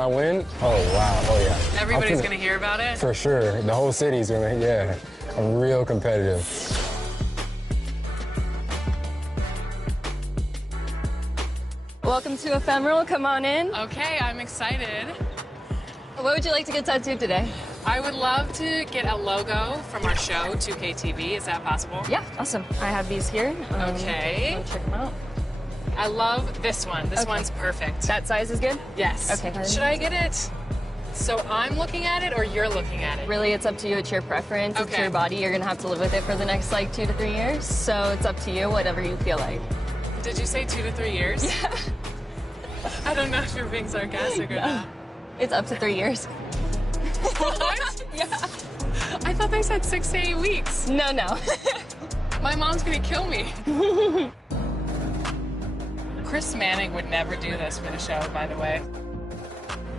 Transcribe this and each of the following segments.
I win? Oh, wow. Oh, yeah. Everybody's going to hear about it? For sure. The whole city's going to, yeah. I'm real competitive. Welcome to Ephemeral. Come on in. Okay, I'm excited. What would you like to get tattooed today? I would love to get a logo from our show, 2K TV. Is that possible? Yeah, awesome. I have these here. Okay. Want to check them out? I love this one. This one's perfect. That size is good? Yes. Okay. Should I get it so I'm looking at it or you're looking at it? Really, it's up to you. It's your preference. It's your body. You're going to have to live with it for the next, like, 2 to 3 years. So it's up to you, whatever you feel like. Did you say 2 to 3 years? Yeah. I don't know if you're being sarcastic or not. It's up to 3 years. What? Yeah. I thought they said 6 to 8 weeks. No, no. My mom's going to kill me. Chris Manning would never do this for the show, by the way.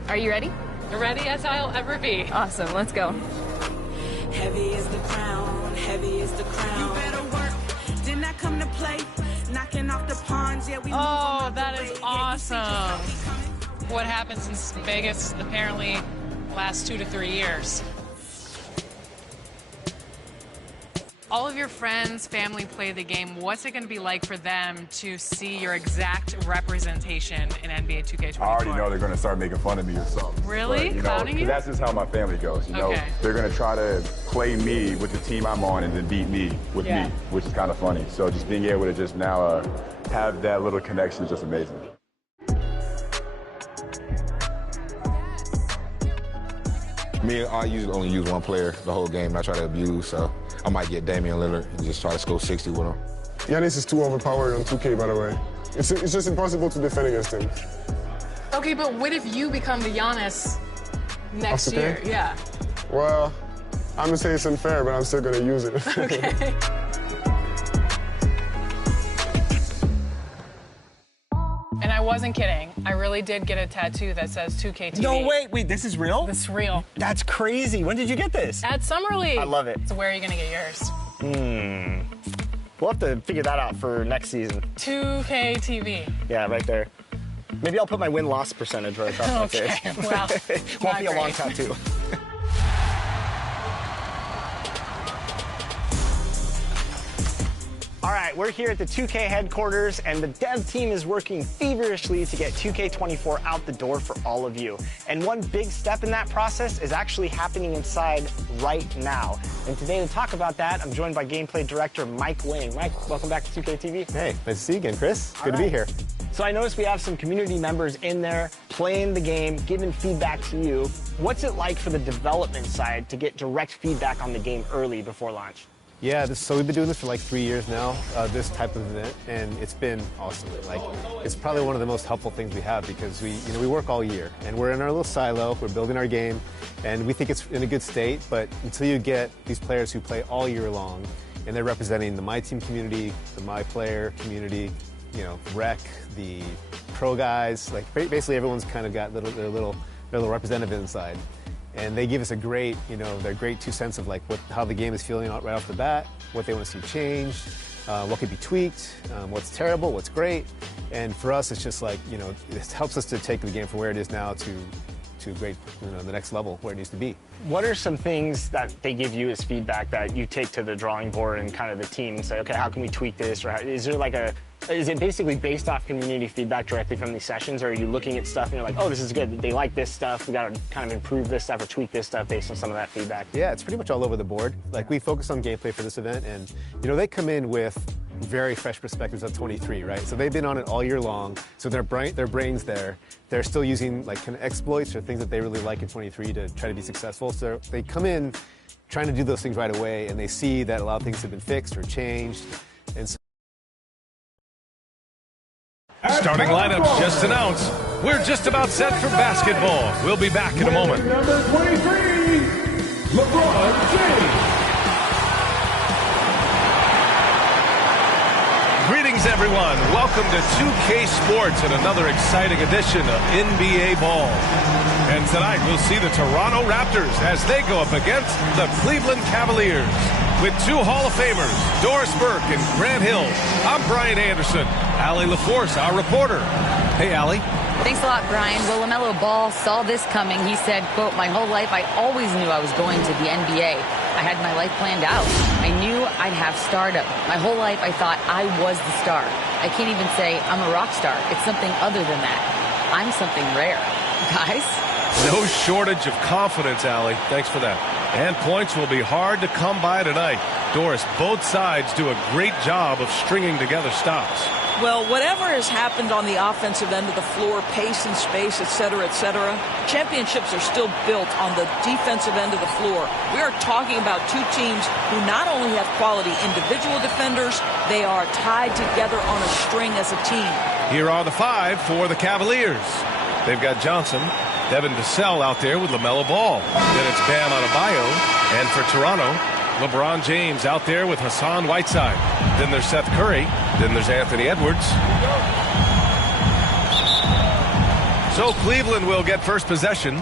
Are you ready? Ready as I'll ever be. Awesome, let's go. Heavy is the crown, heavy is the crown. You better work, didn't I come to play? Knocking off the pawns, yeah, we Oh, that is awesome. What happened since Vegas apparently last 2 to 3 years? All of your friends, family play the game. What's it going to be like for them to see your exact representation in NBA 2K24? I already know they're going to start making fun of me or something. Really? But, Clowning you? That's just how my family goes. You know, they're going to try to play me with the team I'm on and then beat me with me, which is kind of funny. So just being able to just now have that little connection is just amazing. Me, I usually only use one player the whole game. I try to abuse, so I might get Damian Lillard and just try to score 60 with him. Giannis is too overpowered on 2K, by the way. It's just impossible to defend against him. Okay, but what if you become the Giannis next year? Yeah. Well, I'm gonna say it's unfair, but I'm still gonna use it. Okay. And I wasn't kidding. I really did get a tattoo that says 2K TV. No, wait, this is real? This is real. That's crazy. When did you get this? At Summer League. I love it. So where are you going to get yours? We'll have to figure that out for next season. 2K TV. Yeah, right there. Maybe I'll put my win-loss percentage right across my face. Okay, well, won't be a long tattoo. All right, we're here at the 2K headquarters, and the dev team is working feverishly to get 2K24 out the door for all of you. And one big step in that process is actually happening inside right now. And today to talk about that, I'm joined by gameplay director Mike Wing. Mike, welcome back to 2K TV. Hey, nice to see you again, Chris. Good to be here. So I noticed we have some community members in there playing the game, giving feedback to you. What's it like for the development side to get direct feedback on the game early before launch? Yeah, so we've been doing this for like 3 years now, this type of event, and it's been awesome. Like, it's probably one of the most helpful things we have because we work all year, and we're in our little silo, we're building our game, and we think it's in a good state, but until you get these players who play all year long, and they're representing the My Team community, the My Player community, you know, rec, the pro guys, like basically everyone's kind of got their little representative inside. And they give us a great, their great 2 cents of like how the game is feeling right off the bat, what they want to see changed, what could be tweaked, what's terrible, what's great. And for us, it's just like, it helps us to take the game from where it is now to great, the next level where it needs to be. What are some things that they give you as feedback that you take to the drawing board and kind of the team and say, okay, how can we tweak this? Or is it basically based off community feedback directly from these sessions, or are you looking at stuff and you're like, oh, this is good, they like this stuff, we got to kind of improve this stuff or tweak this stuff based on some of that feedback? Yeah, it's pretty much all over the board. Like, we focus on gameplay for this event, and they come in with very fresh perspectives of 23, right? So they've been on it all year long, so their brain's there. They're still using like kind of exploits or things that they really like in 23 to try to be successful. So they come in trying to do those things right away, and they see that a lot of things have been fixed or changed. And so starting lineup just announced. We're just about set for basketball. We'll be back in a moment. Number 23, LeBron James. Greetings, everyone. Welcome to 2K Sports and another exciting edition of NBA Ball. And tonight we'll see the Toronto Raptors as they go up against the Cleveland Cavaliers. With 2 Hall of Famers, Doris Burke and Grant Hill, I'm Brian Anderson. Allie LaForce, our reporter. Hey, Allie. Thanks a lot, Brian. Well, LaMelo Ball saw this coming. He said, quote, "My whole life I always knew I was going to the NBA. I had my life planned out. I knew I'd have stardom. My whole life I thought I was the star. I can't even say I'm a rock star. It's something other than that. I'm something rare." Guys? No shortage of confidence, Allie. Thanks for that. And points will be hard to come by tonight. Doris, both sides do a great job of stringing together stops. Well, whatever has happened on the offensive end of the floor, pace and space, et cetera, championships are still built on the defensive end of the floor. We are talking about two teams who not only have quality individual defenders, they are tied together on a string as a team. Here are the five for the Cavaliers. They've got Johnson, Devin Vassell out there with LaMelo Ball. Then it's Bam Adebayo. And for Toronto, LeBron James out there with Hassan Whiteside. Then there's Seth Curry. Then there's Anthony Edwards. So Cleveland will get first possession.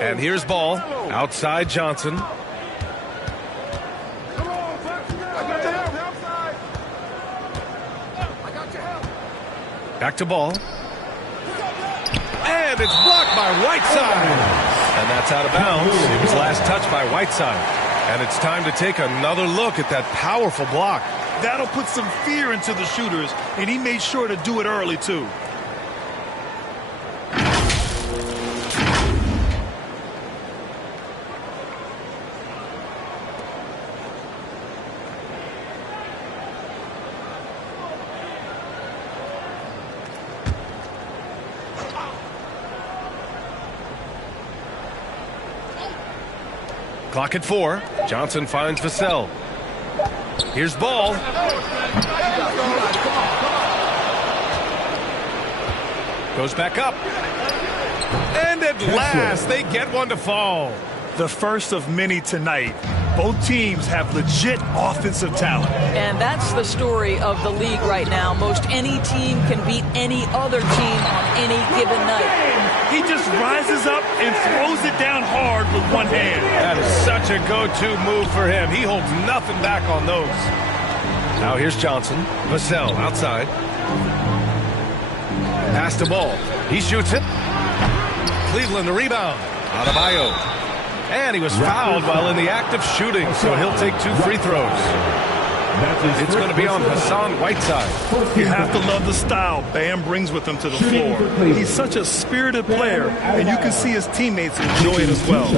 And here's Ball. Outside Johnson. Back to Ball. And it's blocked by Whiteside. And that's out of bounds. It was last touched by Whiteside. And it's time to take another look at that powerful block. That'll put some fear into the shooters, and he made sure to do it early, too. Clock at 4. Johnson finds Vassell. Here's Ball. Goes back up. And at last, they get one to fall. The first of many tonight. Both teams have legit offensive talent. And that's the story of the league right now. Most any team can beat any other team on any given night. He just rises up and throws it down hard with one hand. That is such a go-to move for him. He holds nothing back on those. Now here's Johnson. Vassell outside. Pass the ball. He shoots it. Cleveland the rebound. Adebayo. And he was fouled while in the act of shooting, so he'll take 2 free throws. It's going to be on Hassan Whiteside. You have to love the style Bam brings with him to the floor. He's such a spirited player, and you can see his teammates enjoy it as well.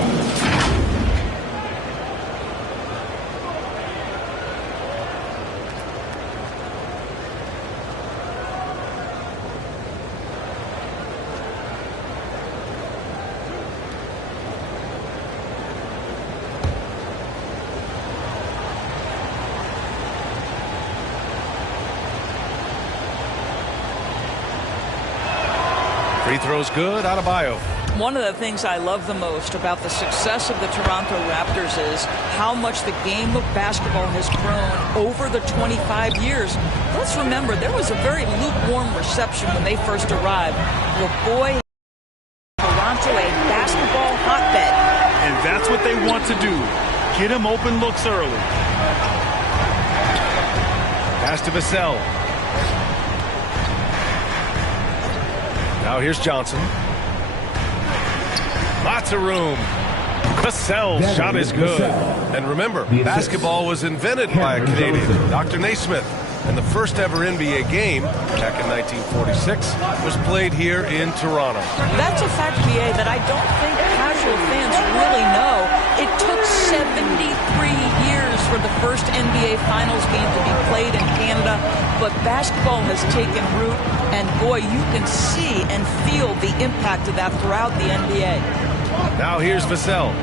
Free throws good, Adebayo. One of the things I love the most about the success of the Toronto Raptors is how much the game of basketball has grown over the 25 years. Let's remember, there was a very lukewarm reception when they first arrived. Well, boy, Toronto a basketball hotbed. And that's what they want to do. Get him open looks early. Pass to Vassell. Now here's Johnson. Lots of room. Vassell's shot is good. And remember, basketball was invented by a Canadian, Dr. Naismith. And the first ever NBA game, back in 1946, was played here in Toronto. That's a fact, BA, that I don't think casual fans really know. It took 73 years for the first NBA Finals game to be played in Canada, but basketball has taken root, and boy, you can see and feel the impact of that throughout the NBA. Now here's Vassell.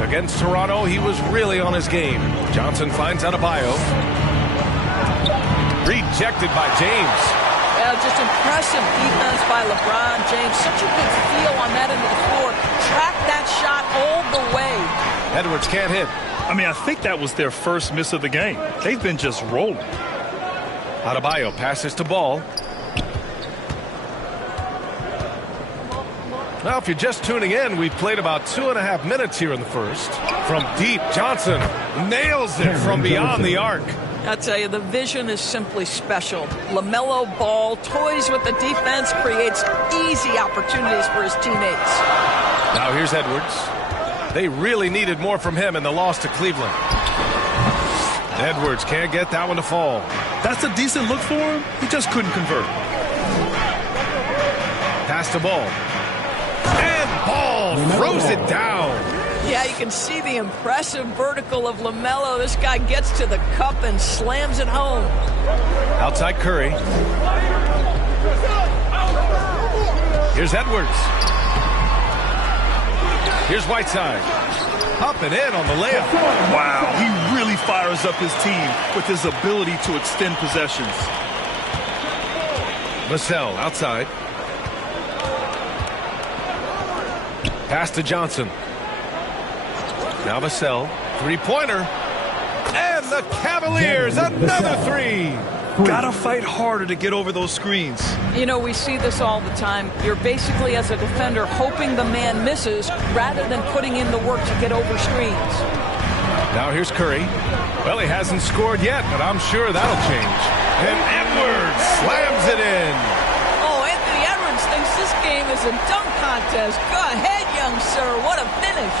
Against Toronto, he was really on his game. Johnson finds Adebayo. Rejected by James. Yeah, just impressive defense by LeBron James. Such a good feel on that end of the floor. Track that shot all the way. Edwards can't hit. I mean, I think that was their first miss of the game. They've been just rolling. Adebayo passes to Ball. Now, if you're just tuning in, we've played about 2.5 minutes here in the first. From deep, Johnson nails it from beyond the arc. I tell you, the vision is simply special. LaMelo Ball toys with the defense, creates easy opportunities for his teammates. Now here's Edwards. They really needed more from him in the loss to Cleveland. Edwards can't get that one to fall. That's a decent look for him. He just couldn't convert. Pass the ball. And Ball throws it down. Yeah, you can see the impressive vertical of LaMelo. This guy gets to the cup and slams it home. Outside Curry. Here's Edwards. Here's Whiteside. Up and in on the layup. Wow, he really fires up his team with his ability to extend possessions. Vassell outside. Pass to Johnson. Now Vassell, three-pointer. And the Cavaliers, another three. Gotta fight harder to get over those screens. You know, we see this all the time. You're basically, as a defender, hoping the man misses rather than putting in the work to get over screens. Now here's Curry. Well, he hasn't scored yet, but I'm sure that'll change. And Edwards slams it in. Oh, Anthony Edwards thinks this game is a dunk contest. Go ahead, young sir. What a finish.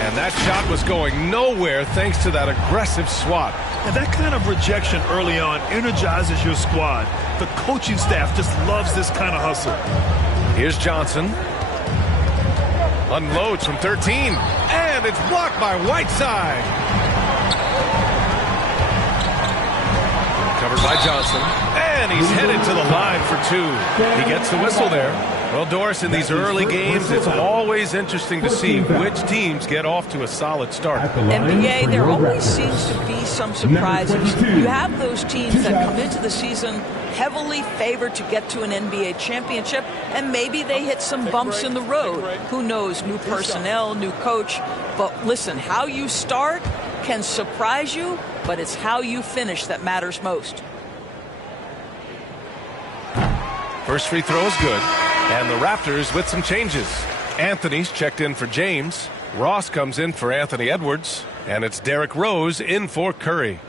And that shot was going nowhere thanks to that aggressive swat. And that kind of rejection early on energizes your squad. The coaching staff just loves this kind of hustle. Here's Johnson. Unloads from 13. And it's blocked by Whiteside. Covered by Johnson. And he's headed to the line for two. He gets the whistle there. Well, Doris, in these early games, it's always interesting to see which teams get off to a solid start. NBA, there always seems to be some surprises. You have those teams that come into the season heavily favored to get to an NBA championship, and maybe they hit some bumps in the road. Who knows? New personnel, new coach. But listen, how you start can surprise you, but it's how you finish that matters most. First free throw is good. And the Raptors with some changes. Anthony's checked in for James. Ross comes in for Anthony Edwards. And it's Derrick Rose in for Curry.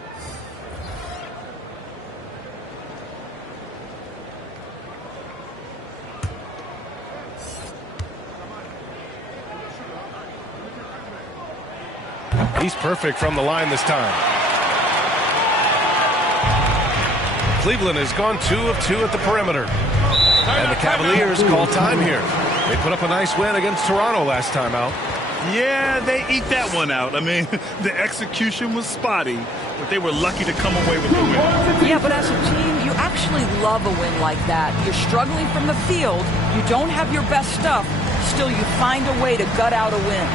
He's perfect from the line this time. Cleveland has gone 2 of 2 at the perimeter. And the Cavaliers call time here. They put up a nice win against Toronto last time out. Yeah, they eke that one out. I mean, the execution was spotty, but they were lucky to come away with the win. Yeah, but as a team, you actually love a win like that. You're struggling from the field. You don't have your best stuff. Still, you find a way to gut out a win.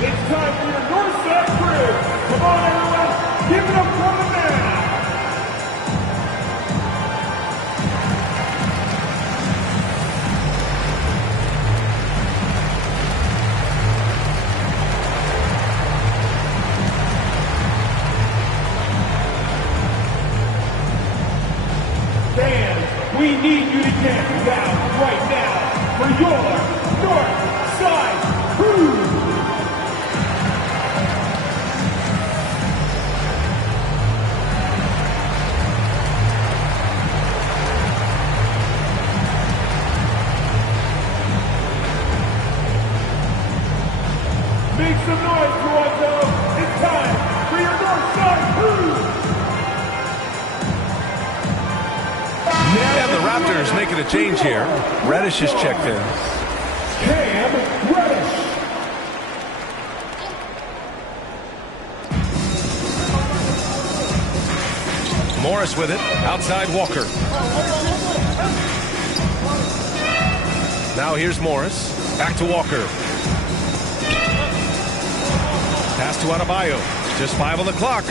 It's time for your Northside Crew. Come on, everyone. Give it up for the man. Fans, we need you to get down right now for your Northside Crew. Make some noise, Toronto! It's time for your Northside Crew! And the Raptors making a change here. Reddish is checked in. Cam Reddish. Morris with it. Outside Walker. Now here's Morris. Back to Walker. Pass to Adebayo. Just 5 on the clock.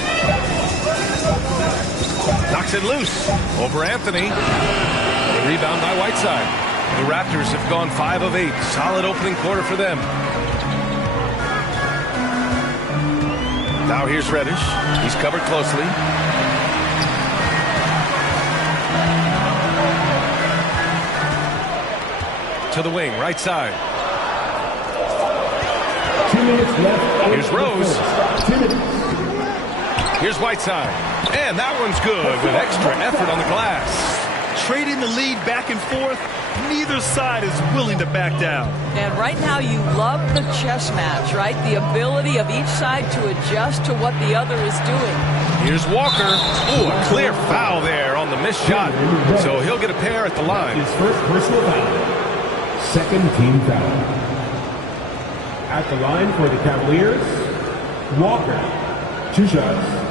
Knocks it loose. Over Anthony. A rebound by Whiteside. The Raptors have gone 5 of 8. Solid opening quarter for them. Now here's Reddish. He's covered closely. to the wing, right side. 2 minutes left. Here's Rose. 2 minutes. Here's Whiteside. And that one's good with extra effort on the glass. Trading the lead back and forth, neither side is willing to back down. And right now you love the chess match, right? The ability of each side to adjust to what the other is doing. Here's Walker. Ooh, a clear foul there on the missed shot. So he'll get a pair at the line. His first personal foul. Second team foul. At the line for the Cavaliers, Walker. 2 shots.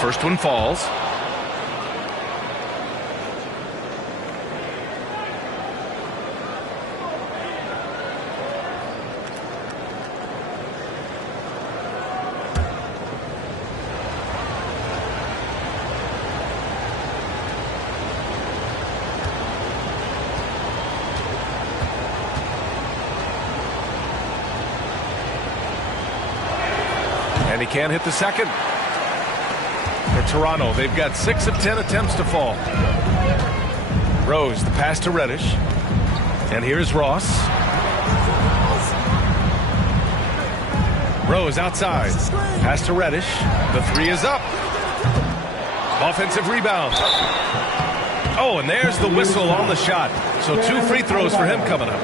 First one falls. And he can't hit the second. For Toronto, they've got 6 of 10 attempts to fall. Rose, the pass to Reddish. And here's Ross. Rose outside. Pass to Reddish. The 3 is up. Offensive rebound. Oh, and there's the whistle on the shot. So 2 free throws for him coming up.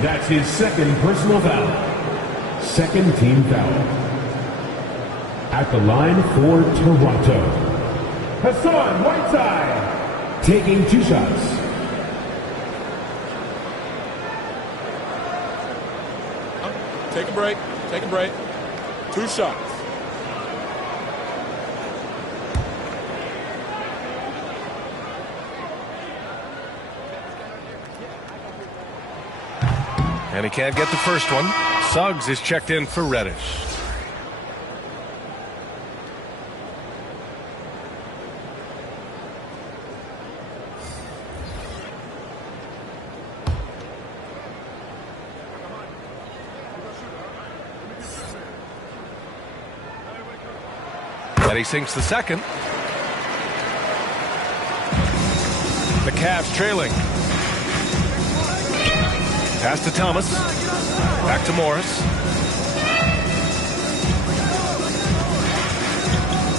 That's his second personal foul. Second team foul. At the line for Toronto, Hassan Whiteside, taking 2 shots. Take a break. Take a break. 2 shots. And he can't get the first one. Suggs is checked in for Reddish. And he sinks the second. The Cavs trailing. Pass to Thomas. Back to Morris.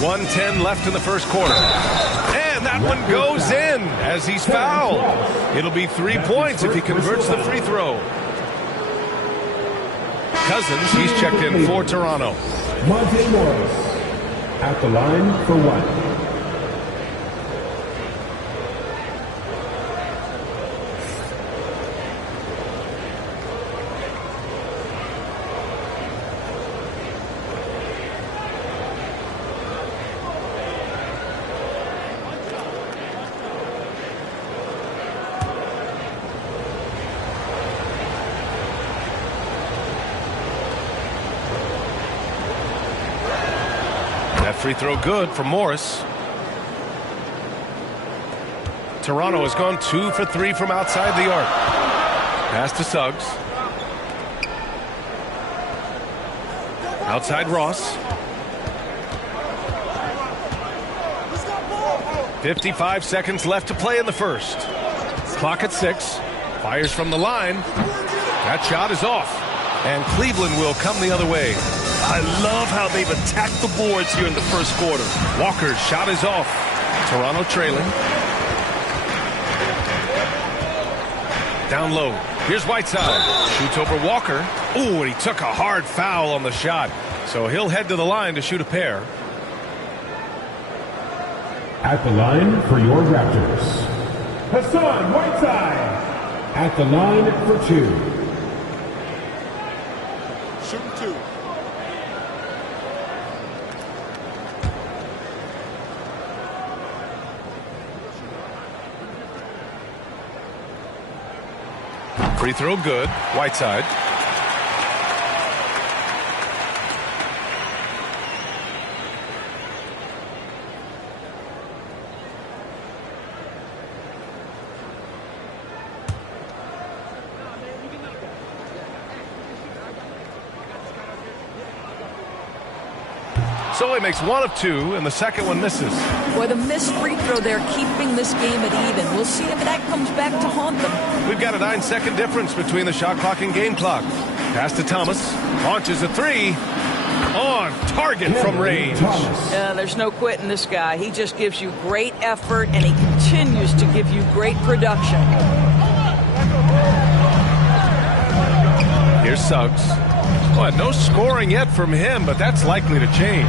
1:10 left in the first quarter. And that one goes in as he's fouled. It'll be 3 points if he converts the free throw. Cousins, he's checked in for Toronto. Monte Morris at the line for 1. Free throw good for Morris. Toronto has gone 2 for 3 from outside the arc. Pass to Suggs. Outside Ross. 55 seconds left to play in the first. Clock at 6. Fires from the line. That shot is off. And Cleveland will come the other way. I love how they've attacked the boards here in the first quarter. Walker's shot is off. Toronto trailing. Down low. Here's Whiteside. Shoots over Walker. Ooh, and he took a hard foul on the shot. So he'll head to the line to shoot a pair. At the line for your Raptors, Hassan Whiteside. At the line for 2. Shooting 2. Free throw good. Whiteside. So he makes one of two, and the second one misses. Boy, the missed free throw there keeping this game at even. We'll see if that comes back to haunt them. We've got a 9-second difference between the shot clock and game clock. Pass to Thomas. Launches a three. On target from range. There's no quitting this guy. He just gives you great effort, and he continues to give you great production. Here's Suggs. Well, no scoring yet from him, but that's likely to change.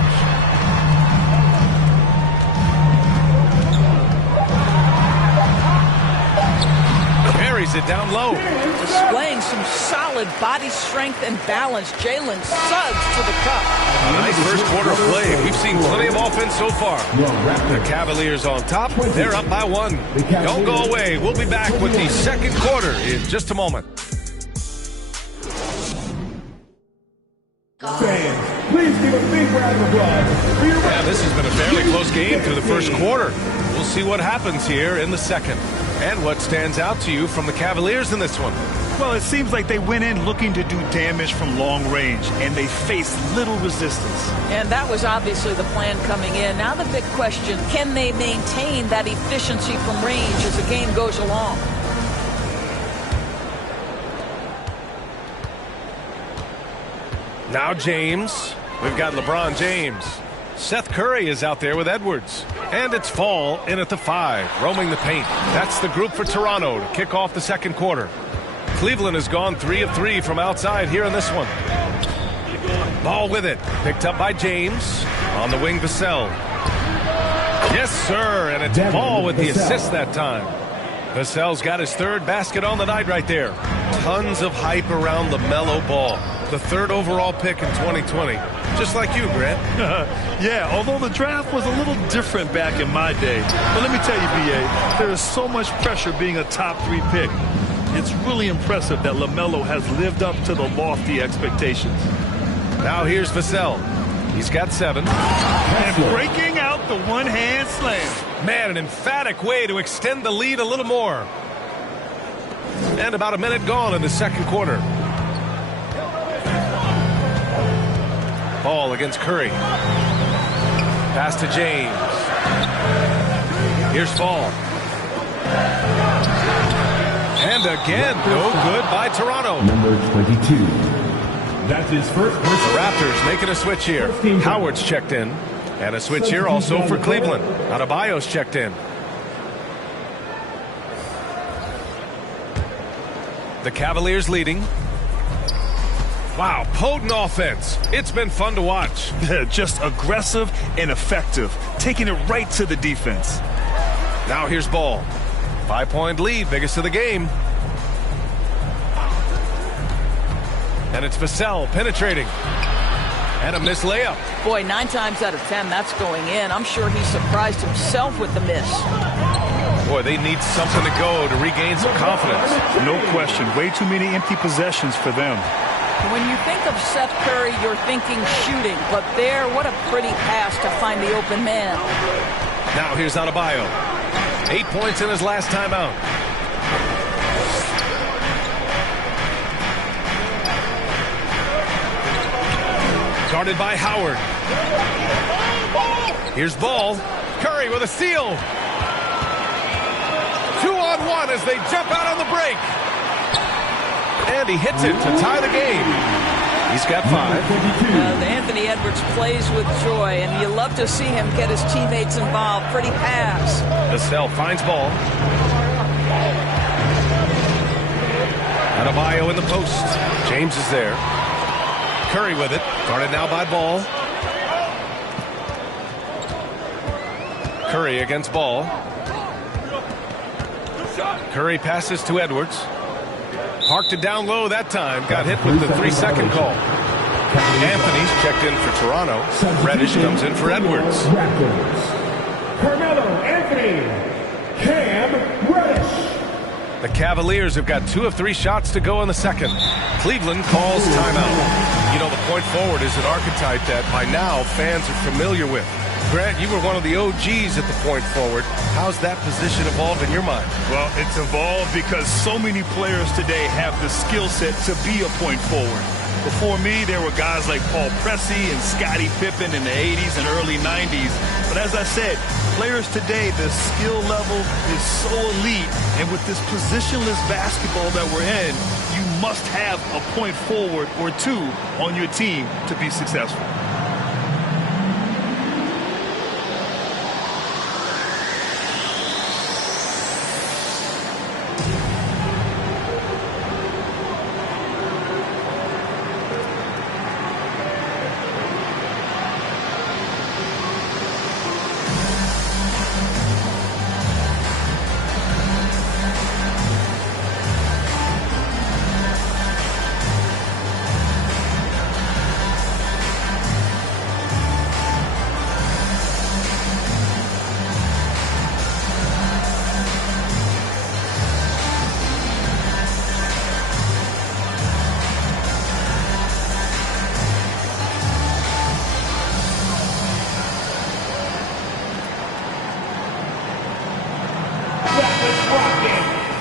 Carries it down low. Displaying some solid body strength and balance. Jalen Suggs to the cup. Nice first quarter of play. We've seen plenty of offense so far. The Cavaliers on top. They're up by one. Don't go away. We'll be back with the second quarter in just a moment. Fans, please give a big round of applause. Yeah, this has been a fairly close game through the first quarter. We'll see what happens here in the second. And what stands out to you from the Cavaliers in this one? Well, it seems like they went in looking to do damage from long range, and they faced little resistance. And that was obviously the plan coming in. Now the big question, can they maintain that efficiency from range as the game goes along? Now James. We've got LeBron James. Seth Curry is out there with Edwards. And it's Fall in at the 5, roaming the paint. That's the group for Toronto to kick off the second quarter. Cleveland has gone 3 of 3 from outside here in this one. Ball with it. Picked up by James. On the wing, Vassell. Yes, sir. And it's Ball with the assist that time. Vassell's got his third basket on the night right there. Tons of hype around LaMelo Ball. The third overall pick in 2020. Just like you, Grant. Yeah, although the draft was a little different back in my day. But let me tell you, B.A., there is so much pressure being a top 3 pick. It's really impressive that LaMelo has lived up to the lofty expectations. Now here's Vassell. He's got 7. And breaking out the one-hand slam. Man, an emphatic way to extend the lead a little more. And about a minute gone in the second quarter. Ball against Curry. Pass to James. Here's Fall. And again, no good by Toronto. Number 22. That's his first. The Raptors making a switch here. Howard's checked in. And a switch here also for Cleveland. Adebayo's checked in. The Cavaliers leading. Wow, potent offense. It's been fun to watch. Just aggressive and effective, taking it right to the defense. Now here's Ball. 5-point lead, biggest of the game. And it's Vassell penetrating. And a missed layup. Boy, 9 times out of 10, that's going in. I'm sure he surprised himself with the miss. Boy, they need something to go to regain some confidence. No question. Way too many empty possessions for them. When you think of Seth Curry, you're thinking shooting. But there, what a pretty pass to find the open man. Now here's Adebayo. 8 points in his last time out. Guarded by Howard. Here's Ball. Curry with a steal. 2-on-1 as they jump out on the break. And he hits it to tie the game. He's got 5. Anthony Edwards plays with joy, and you love to see him get his teammates involved. Pretty pass. Vassell finds Ball. Adebayo in the post. James is there. Curry with it. Guarded now by Ball. Curry against Ball. Curry passes to Edwards. Parked it down low that time. Got hit with the 3-second call. Anthony's checked in for Toronto. Reddish comes in for Edwards. Carmelo Anthony. Cam Reddish. The Cavaliers have got 2 of 3 shots to go in the second. Cleveland calls timeout. You know, the point forward is an archetype that by now fans are familiar with. Grant, you were one of the OGs at the point forward. How's that position evolved in your mind? Well, it's evolved because so many players today have the skill set to be a point forward. Before me, there were guys like Paul Pressey and Scottie Pippen in the 80s and early 90s. But as I said, players today, the skill level is so elite. And with this positionless basketball that we're in, you must have a point forward or two on your team to be successful.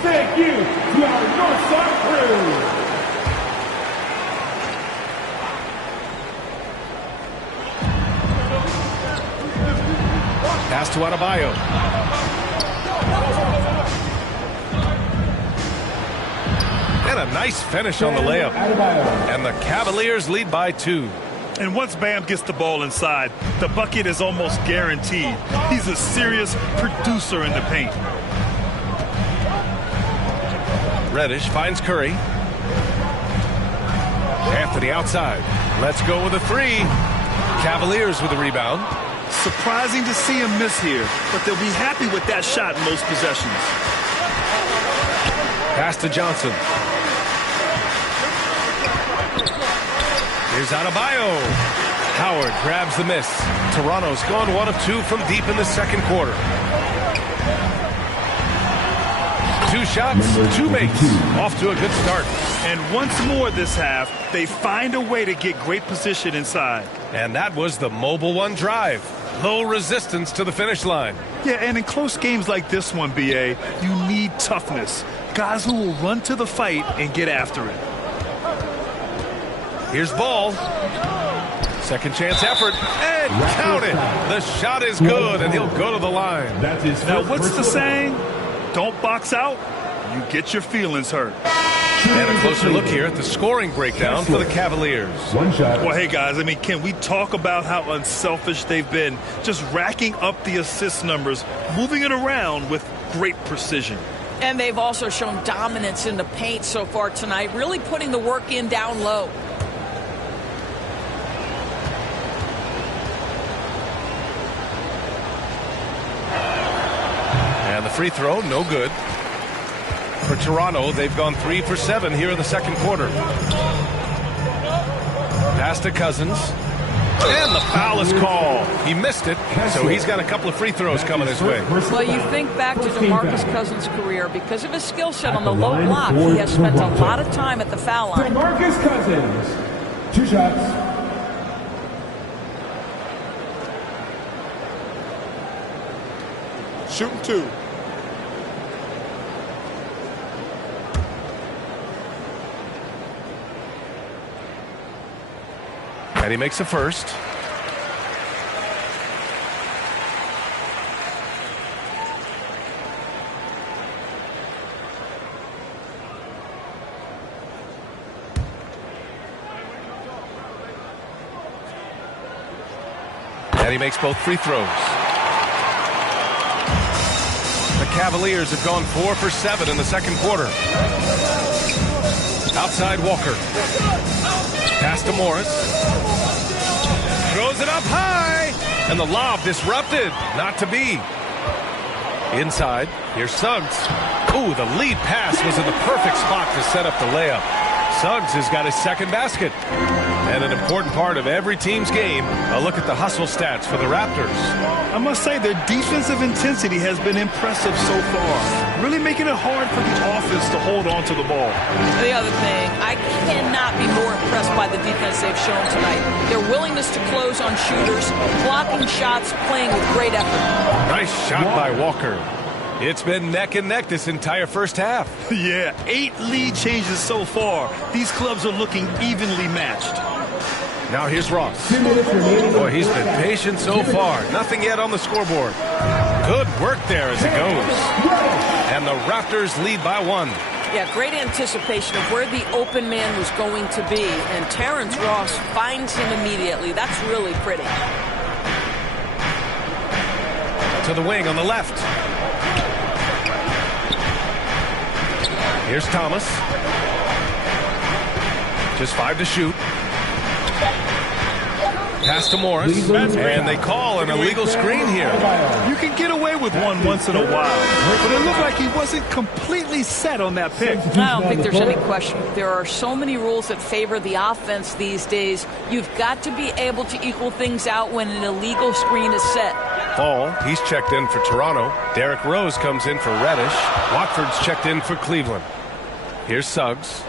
Thank you to our Northside crew. Pass to Adebayo. And a nice finish on the layup. And the Cavaliers lead by 2. And once Bam gets the ball inside, the bucket is almost guaranteed. He's a serious producer in the paint. Reddish finds Curry. Anthony outside. Let's go with a 3. Cavaliers with the rebound. Surprising to see him miss here, but they'll be happy with that shot in most possessions. Pass to Johnson. Here's Adebayo. Howard grabs the miss. Toronto's gone 1 of 2 from deep in the second quarter. 2 shots, 2 makes. Off to a good start. And once more this half, they find a way to get great position inside. And that was the Mobile One drive. Low resistance to the finish line. Yeah, and in close games like this one, BA, you need toughness. Guys who will run to the fight and get after it. Here's Ball. Second chance effort. And count it. The shot is good, and he'll go to the line. Now, what's the saying? Don't box out, you get your feelings hurt. And a closer look here at the scoring breakdown for the Cavaliers. Well, hey, guys, I mean, can we talk about how unselfish they've been? Just racking up the assist numbers, moving it around with great precision. And they've also shown dominance in the paint so far tonight, really putting the work in down low. And the free throw, no good. For Toronto, they've gone 3 for 7 here in the second quarter. Pass to Cousins. And the foul is called. He missed it, so he's got a couple of free throws coming his way. Well, you think back to DeMarcus Cousins' career. Because of his skill set on the low block, he has spent a lot of time at the foul line. DeMarcus Cousins, 2 shots. Shooting 2. And he makes a first. And he makes both free throws. The Cavaliers have gone 4 for 7 in the second quarter. Outside Walker. Pass to Morris. Throws it up high. And the lob disrupted. Not to be. Inside. Here's Suggs. Ooh, the lead pass was in the perfect spot to set up the layup. Suggs has got his second basket. And an important part of every team's game, a look at the hustle stats for the Raptors. I must say their defensive intensity has been impressive so far. Really making it hard for the offense to hold on to the ball. The other thing, I cannot be more impressed by the defense they've shown tonight. Their willingness to close on shooters, blocking shots, playing with great effort. Nice shot by Walker. It's been neck and neck this entire first half. Yeah, 8 lead changes so far. These clubs are looking evenly matched. Now here's Ross. Boy, he's been patient so far. Nothing yet on the scoreboard. Good work there as it goes. And the Raptors lead by 1. Yeah, great anticipation of where the open man was going to be. And Terrence Ross finds him immediately. That's really pretty. To the wing on the left. Here's Thomas. Just 5 to shoot. Pass to Morris, and they call an illegal screen here. You can get away with one once in a while, but it looked like he wasn't completely set on that pick. I don't think there's any question. There are so many rules that favor the offense these days. You've got to be able to equal things out when an illegal screen is set. Hall, he's checked in for Toronto. Derrick Rose comes in for Reddish. Watford's checked in for Cleveland. Here's Suggs.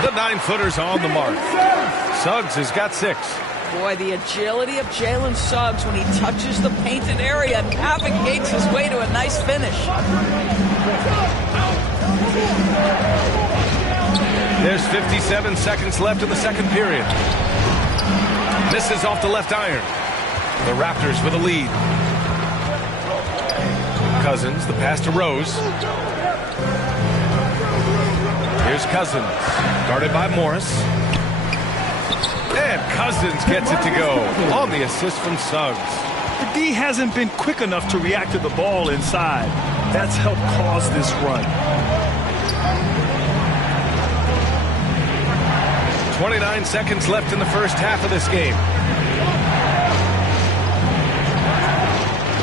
The 9-footer's on the mark. Suggs has got 6. Boy, the agility of Jalen Suggs when he touches the painted area and navigates his way to a nice finish. There's 57 seconds left in the second period. Misses off the left iron. The Raptors with a lead. Cousins, the pass to Rose. Here's Cousins, guarded by Morris. And Cousins gets it to go on the assist from Suggs. The D hasn't been quick enough to react to the ball inside. That's helped cause this run. 29 seconds left in the first half of this game.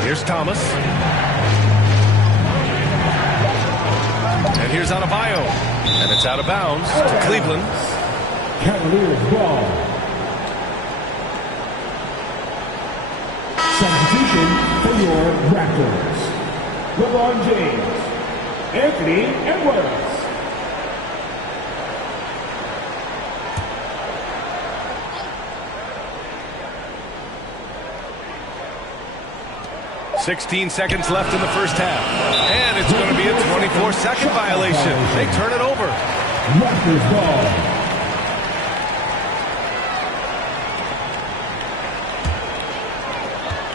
Here's Thomas. And here's Adebayo. And it's out of bounds to Cleveland. Cavaliers ball. Substitution for your Raptors. LeBron James. Anthony Edwards. .16 seconds left in the first half. And it's going to be a 24-second violation. They turn it over. Raptors ball.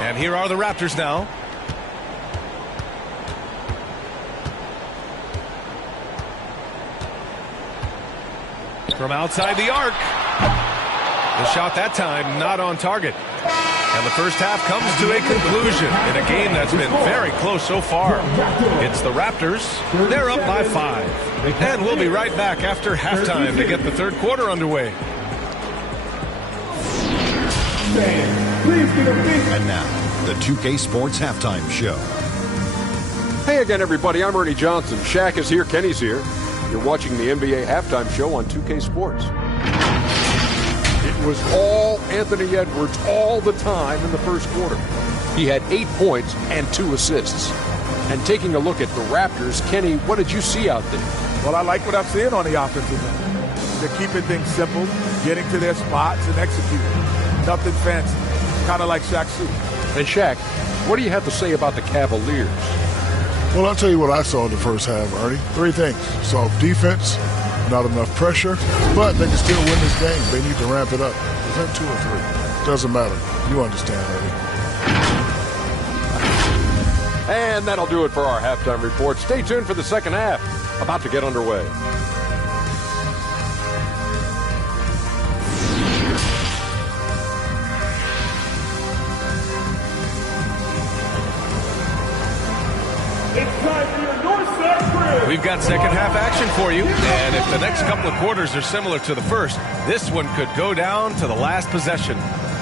And here are the Raptors now. From outside the arc. The shot that time not on target. And the first half comes to a conclusion in a game that's been very close so far. It's the Raptors. They're up by 5. And we'll be right back after halftime to get the third quarter underway. And now, the 2K Sports Halftime Show. Hey again, everybody. I'm Ernie Johnson. Shaq is here. Kenny's here. You're watching the NBA Halftime Show on 2K Sports. It was all Anthony Edwards all the time in the first quarter. He had 8 points and 2 assists. And taking a look at the Raptors, Kenny, what did you see out there? Well, I like what I'm seeing on the offensive end. They're keeping things simple, getting to their spots and executing. Nothing fancy, kind of like Shaq's suit. And Shaq, what do you have to say about the Cavaliers? Well, I'll tell you what I saw in the first half, Ernie. 3 things. Soft defense, not enough pressure, but they can still win this game. They need to ramp it up. Is that 2 or 3? Doesn't matter. You understand, Ernie. And that'll do it for our halftime report. Stay tuned for the second half. About to get underway. We've got second half action for you, and if the next couple of quarters are similar to the first, this one could go down to the last possession.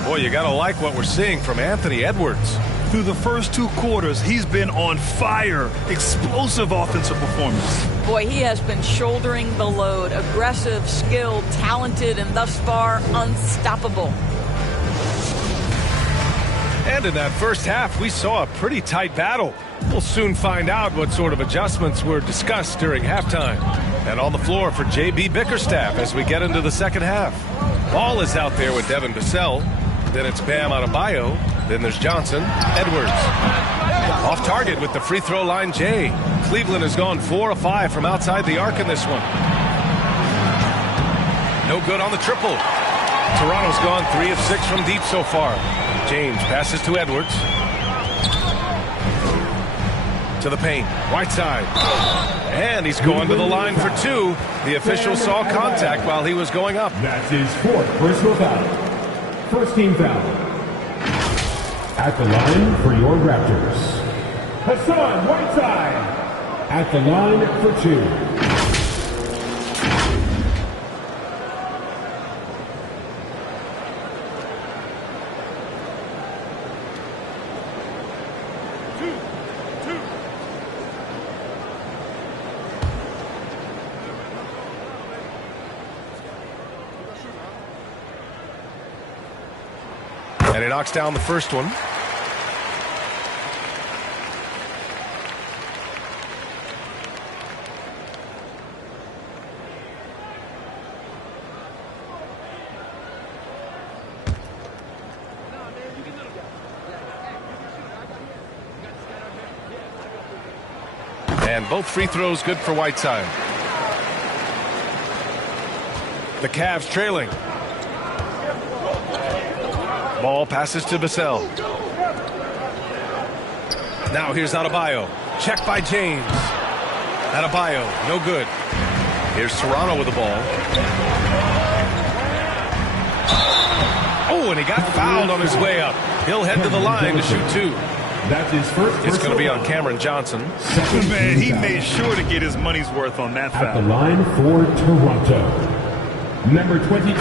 Boy, you gotta like what we're seeing from Anthony Edwards. Through the first 2 quarters, he's been on fire. Explosive offensive performance. Boy, he has been shouldering the load. Aggressive, skilled, talented, and thus far unstoppable. And in that first half, we saw a pretty tight battle. We'll soon find out what sort of adjustments were discussed during halftime. And on the floor for J.B. Bickerstaff as we get into the second half. Ball is out there with Devin Vassell. Then it's Bam Adebayo. Then there's Johnson. Edwards. Off target with the free throw line, Jay. Cleveland has gone 4 of 5 from outside the arc in this one. No good on the triple. Toronto's gone 3 of 6 from deep so far. James passes to Edwards. To the paint. Whiteside. And he's going to the line for 2. The official saw contact while he was going up. That's his 4th personal foul. First team foul. At the line for your Raptors, Hassan Whiteside. At the line for 2. And he knocks down the first one. And both free throws good for Whiteside. The Cavs trailing. Ball passes to Vassell. Now here's Adebayo. Checked by James. Adebayo, no good. Here's Toronto with the ball. Oh, and he got fouled on his way up. He'll head to the line to shoot 2. That's his first. It's going to be on Cameron Johnson. Man, he made sure to get his money's worth on that foul. At the line for Toronto, number 22,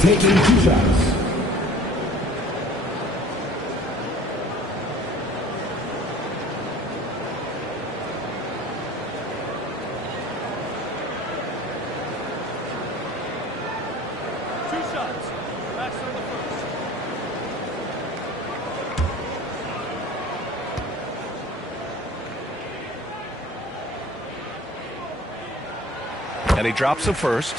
taking 2 shots. And he drops the first.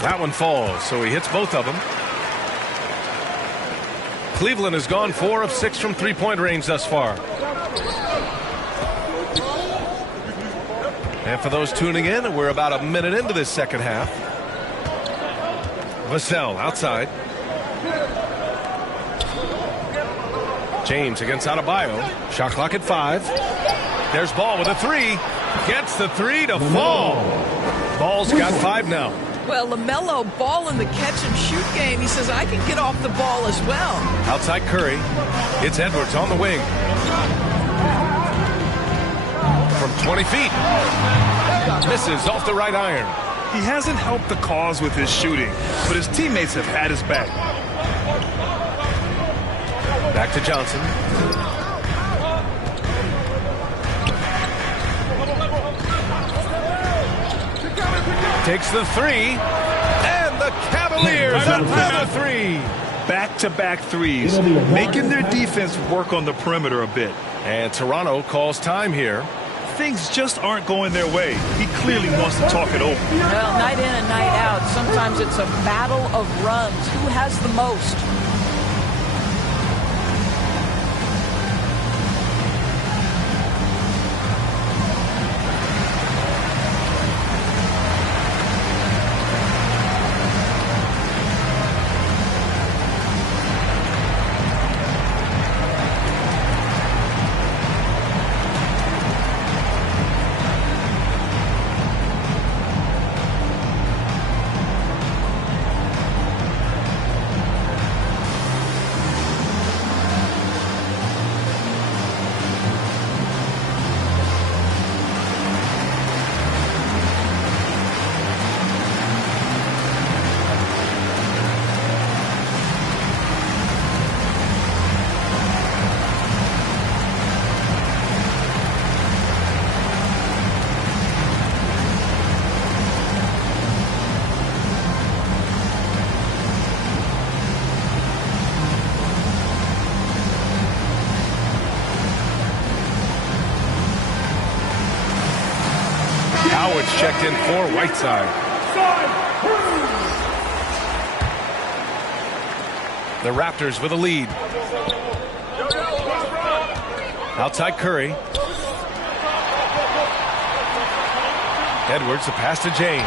That one falls, so he hits both of them. Cleveland has gone 4 of 6 from three-point range thus far. And for those tuning in, we're about a minute into this second half. Vassell outside. James against Adebayo. Shot clock at 5. There's Ball with a 3. Gets the 3 to fall. Ball's got 5 now. Well, LaMelo, Ball in the catch-and-shoot game. He says, I can get off the ball as well. Outside Curry. It's Edwards on the wing. From 20 feet. Misses off the right iron. He hasn't helped the cause with his shooting, but his teammates have had his back. Back to Johnson. Takes the 3. And the Cavaliers another 3. Back-to-back threes, making their defense work on the perimeter a bit. And Toronto calls time here. Things just aren't going their way. He clearly wants to talk it over. Well, night in and night out, sometimes it's a battle of runs. Who has the most? checked in for Whiteside. The Raptors with a lead. Outside Curry. Edwards, the pass to James.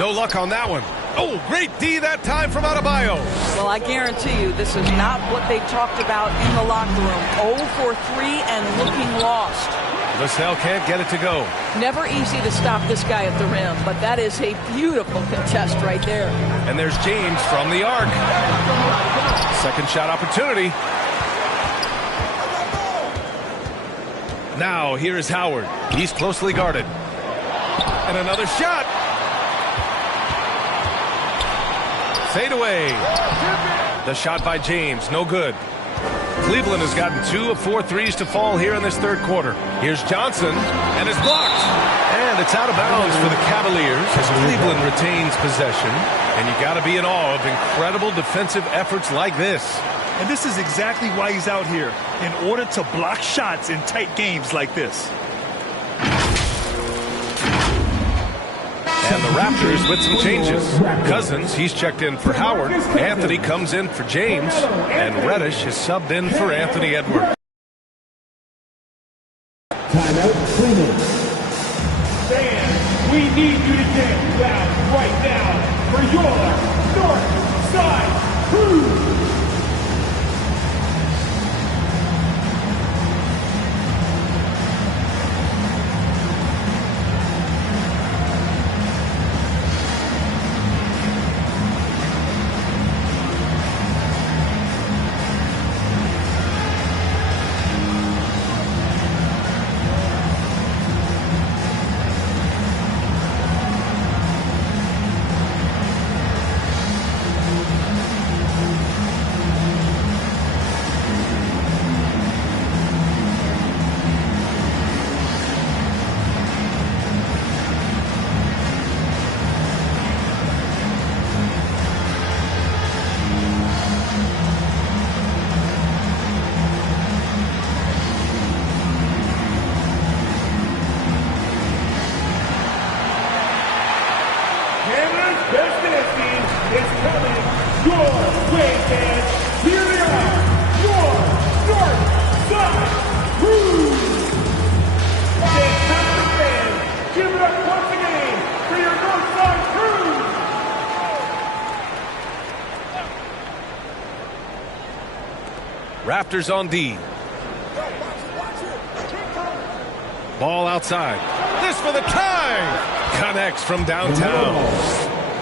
No luck on that one. Oh, great D that time from Adebayo. Well, I guarantee you this is not what they talked about in the locker room. 0 for 3 and looking lost. Vassell can't get it to go. Never easy to stop this guy at the rim, but that is a beautiful contest right there. And there's James from the arc. Second shot opportunity. Now here is Howard. He's closely guarded. And another shot. Fade away. The shot by James, no good. Cleveland has gotten 2 of 4 threes to fall here in this third quarter. Here's Johnson, and it's blocked. And it's out of bounds for the Cavaliers as Cleveland retains possession. And you got to be in awe of incredible defensive efforts like this. And this is exactly why he's out here, in order to block shots in tight games like this. And the Raptors with some changes. Cousins, he's checked in for Howard. Anthony comes in for James. And Reddish is subbed in for Anthony Edwards. Timeout, Cleveland. Fans, we need you to get loud right now for your North Side Crew. Raptors on D. Ball outside. This for the tie. Connects from downtown.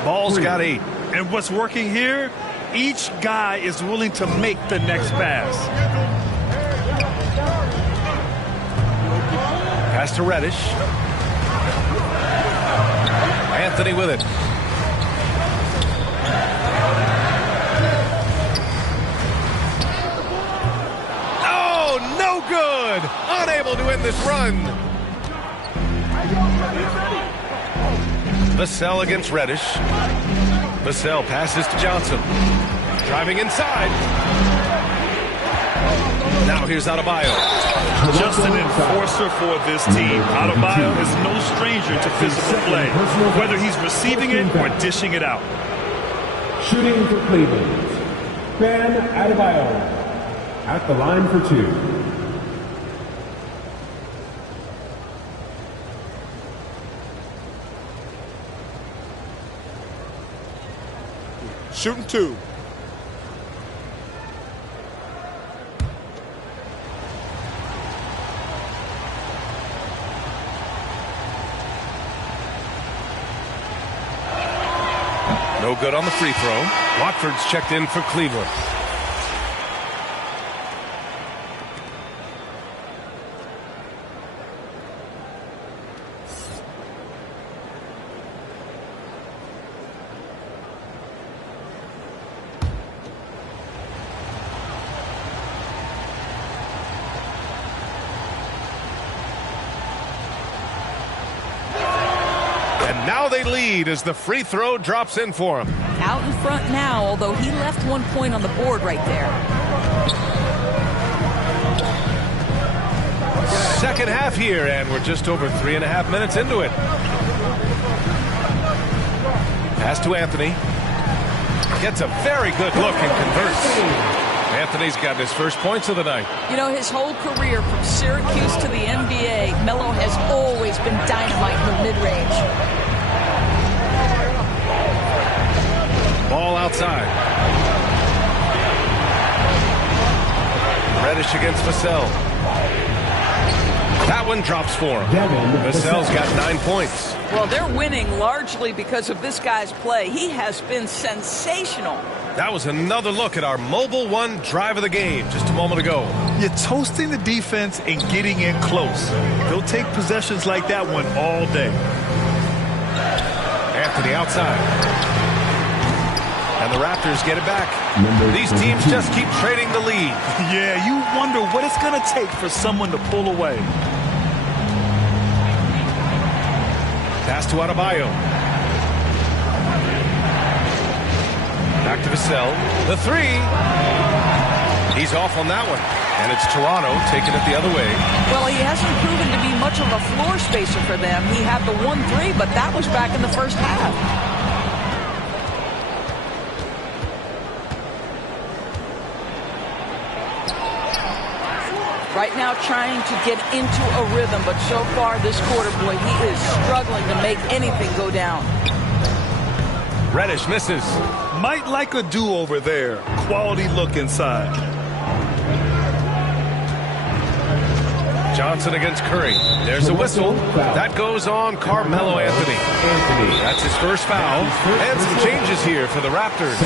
Ball's got 8. And what's working here, each guy is willing to make the next pass. Pass to Reddish. Anthony with it. No good. Unable to end this run. Vassell against Reddish. Vassell passes to Johnson. Driving inside. Now here's Adebayo. Just an enforcer for this team. Adebayo is no stranger to physical play, whether he's receiving it or dishing it out. Shooting for Cleveland, Bam Adebayo at the line for 2. Shooting 2. No good on the free throw. Watford's checked in for Cleveland. Now they lead as the free throw drops in for him. Out in front now, although he left 1 point on the board right there. Second half here, and we're just over 3.5 minutes into it. Pass to Anthony. Gets a very good look and converts. Anthony's got his first points of the night. You know, his whole career from Syracuse to the NBA, Melo has always been dynamite in the mid-range. Ball outside. Reddish against Vassell. That one drops for him. Vassell's got 9 points. Well, they're winning largely because of this guy's play. He has been sensational. That was another look at our Mobile One drive of the game just a moment ago. You're toasting the defense and getting in close. They'll take possessions like that one all day. Anthony outside. And the Raptors get it back. These teams just keep trading the lead. Yeah, you wonder what it's going to take for someone to pull away. Pass to Adebayo. Back to Vassell. The three. He's off on that one. And it's Toronto taking it the other way. Well, he hasn't proven to be much of a floor spacer for them. He had the 1-3, but that was back in the first half. Right now trying to get into a rhythm, but so far this quarter, boy, he is struggling to make anything go down. Reddish misses. Might like a do-over there. Quality look inside. Johnson against Curry. There's a whistle. That goes on Carmelo Anthony. That's his first foul. And some changes here for the Raptors.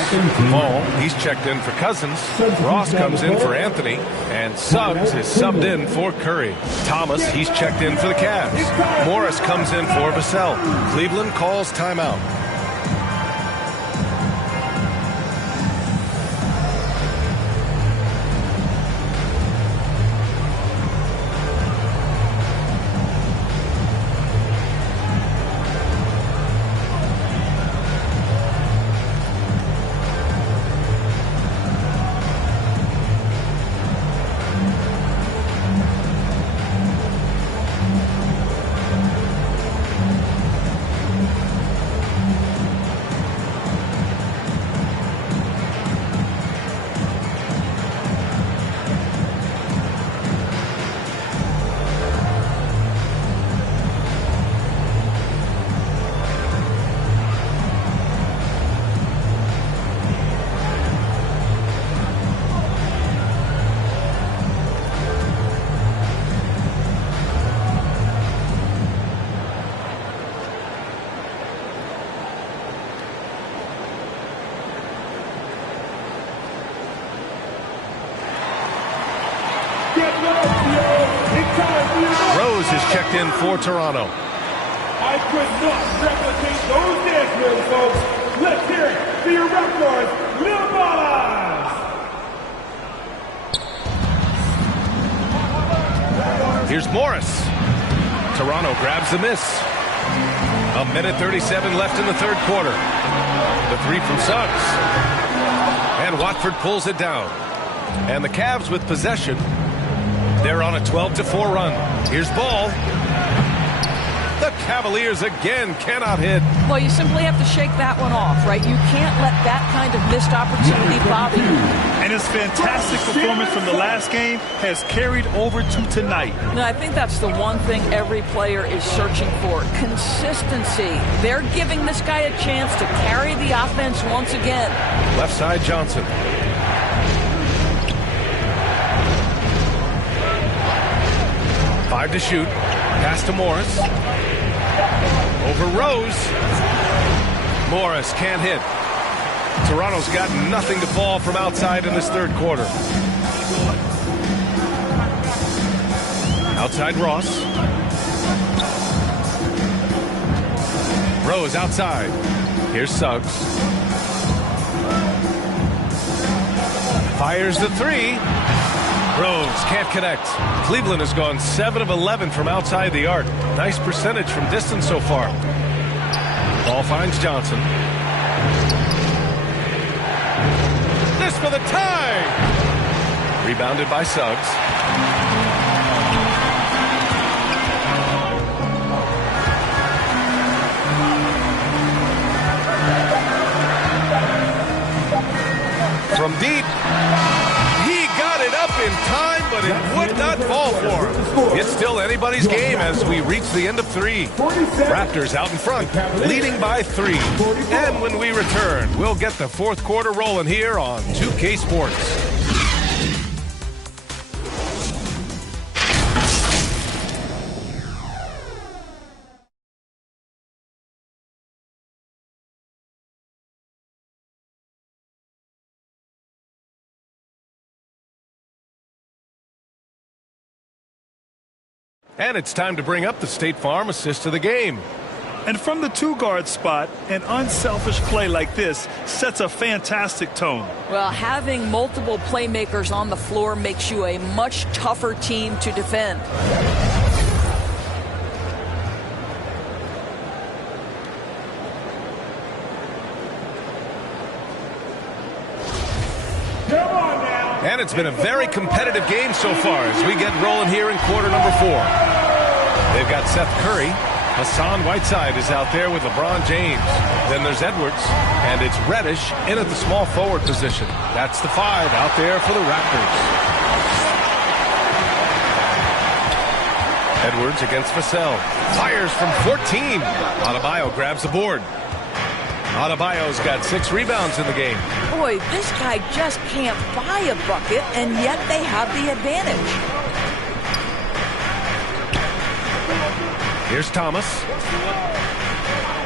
Ball, he's checked in for Cousins. Ross comes in for Anthony. And Suggs is subbed in for Curry. Thomas, he's checked in for the Cavs. Morris comes in for Vassell. Cleveland calls timeout. Rose is checked in for Toronto. I could not replicate those dance moves, folks. Let's hear it for your Raptors, Lil Boss! Here's Morris. Toronto grabs the miss. 1:37 left in the third quarter. The three from Suggs. And Watford pulls it down. And the Cavs with possession. They're on a 12-4 run. Here's Ball. The Cavaliers again cannot hit. Well, you simply have to shake that one off, right? You can't let that kind of missed opportunity bother you. And his fantastic performance from the last game has carried over to tonight. No, I think that's the one thing every player is searching for. Consistency. They're giving this guy a chance to carry the offense once again. Left side, Johnson. Five to shoot. Pass to Morris. Over Rose. Morris can't hit. Toronto's got nothing to fall from outside in this third quarter. Outside Ross. Rose outside. Here's Suggs. Fires the three. Rose can't connect. Cleveland has gone 7 of 11 from outside the arc. Nice percentage from distance so far. Ball finds Johnson. This for the tie. Rebounded by Suggs. from deep. He got it up in time, but it would not fall for him. It's still anybody's game as we reach the end of 3. Raptors out in front, leading by 3. And when we return, we'll get the fourth quarter rolling here on 2K Sports. And it's time to bring up the State Farm assist of the game. And from the 2-guard spot, an unselfish play like this sets a fantastic tone. Well, having multiple playmakers on the floor makes you a much tougher team to defend. And it's been a very competitive game so far as we get rolling here in quarter number 4. They've got Seth Curry. Hassan Whiteside is out there with LeBron James. Then there's Edwards, and it's Reddish in at the small forward position. That's the 5 out there for the Raptors. Edwards against Vassell. Fires from 14. Adebayo grabs the board. Adebayo's got 6 rebounds in the game. Boy, this guy just can't buy a bucket, and yet they have the advantage. Here's Thomas.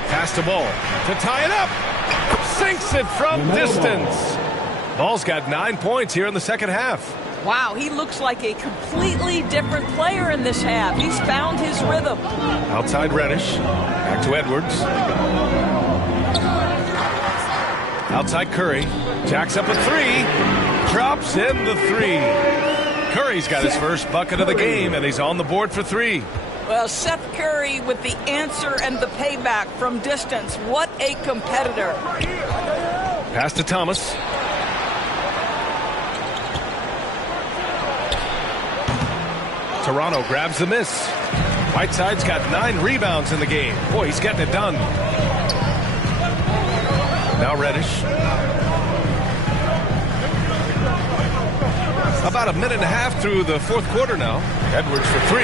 Pass the ball to tie it up. Sinks it from distance. Ball's got 9 points here in the second half. Wow, he looks like a completely different player in this half. He's found his rhythm. Outside Reddish. Back to Edwards. Outside Curry. Jacks up a 3. Drops in the 3. Curry's got his first bucket of the game, and he's on the board for 3. Well, Seth Curry with the answer and the payback from distance. What a competitor. Pass to Thomas. Toronto grabs the miss. Whiteside's got 9 rebounds in the game. Boy, he's getting it done. Now Reddish. About a minute and a half through the fourth quarter now. Edwards for 3.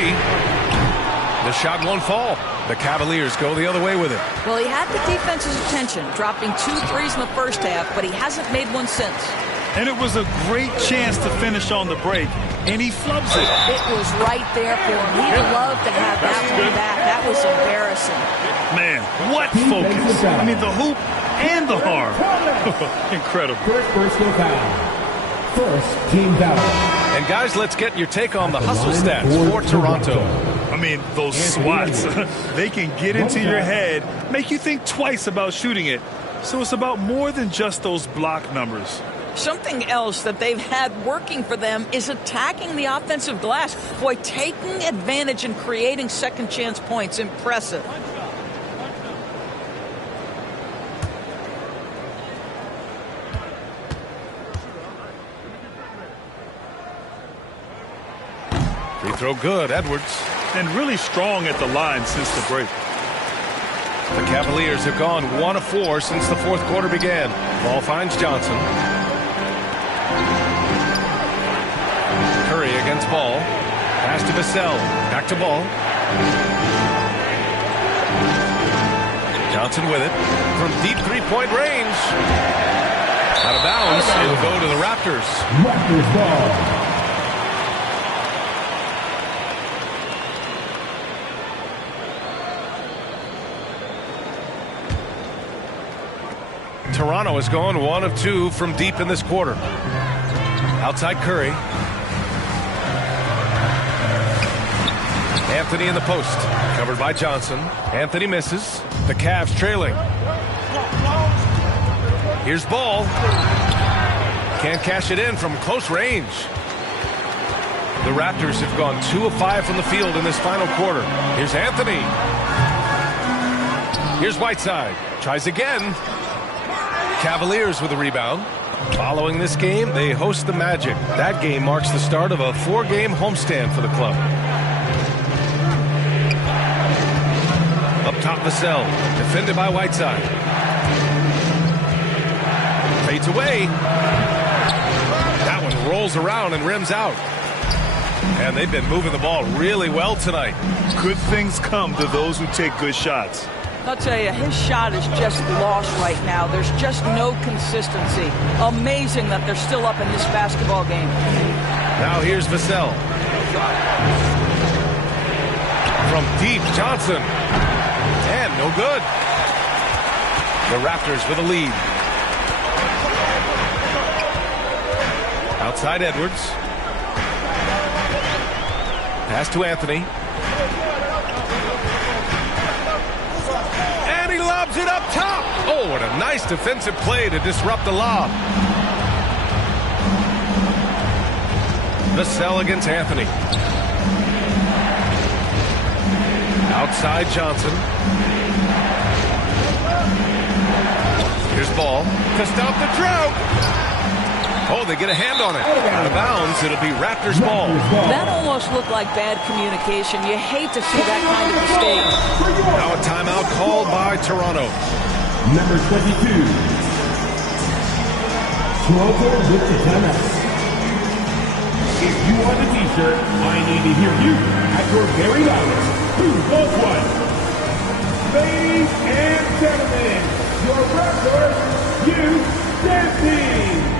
The shot won't fall. The Cavaliers go the other way with it. Well, he had the defense's attention, dropping 2 threes in the first half, but he hasn't made one since. And it was a great chance to finish on the break, and he flubs it. It was right there for him. He'd love to have that one back. That was embarrassing. Man, what focus. I mean, the hoop and the harm. Incredible. First personal foul. First team foul. And guys, let's get your take on the hustle stats for Toronto. I mean, those swats, they can get into your head, make you think twice about shooting it. So it's about more than just those block numbers. Something else that they've had working for them is attacking the offensive glass. Boy, taking advantage and creating second chance points. Impressive. Free throw good, Edwards. And really strong at the line since the break. The Cavaliers have gone 1 of 4 since the fourth quarter began. Ball finds Johnson. Curry against Ball. Pass to Vassell. Back to Ball. Johnson with it. From deep three-point range. Out of bounds. It'll go to the Raptors. Raptors ball. Toronto has gone 1 of 2 from deep in this quarter. Outside Curry. Anthony in the post. Covered by Johnson. Anthony misses. The Cavs trailing. Here's Ball. Can't cash it in from close range. The Raptors have gone 2 of 5 from the field in this final quarter. Here's Anthony. Here's Whiteside. Tries again. Cavaliers with a rebound. Following this game, they host the Magic. That game marks the start of a 4-game homestand for the club. Up top, Vassell. Defended by Whiteside. Fades away. rolls around and rims out. And they've been moving the ball really well tonight. Good things come to those who take good shots. I'll tell you, his shot is just lost right now. There's just no consistency. Amazing that they're still up in this basketball game. Now here's Vassell. From deep, Johnson. And no good. The Raptors with a lead. Outside Edwards. Pass to Anthony. And he lobs it up top. Oh, what a nice defensive play to disrupt the lob. Vassell against Anthony. Outside Johnson. Here's Ball to stop the drought. Oh, they get a hand on it. Out of bounds, it'll be Raptors ball. That almost looked like bad communication. You hate to see that kind of mistake. Now a timeout called by Toronto. Number 22. Toronto with the timeout. If you want the t-shirt, I need to hear you at your very loudest. Who wants one? Ladies and gentlemen, your Raptors, you dancing.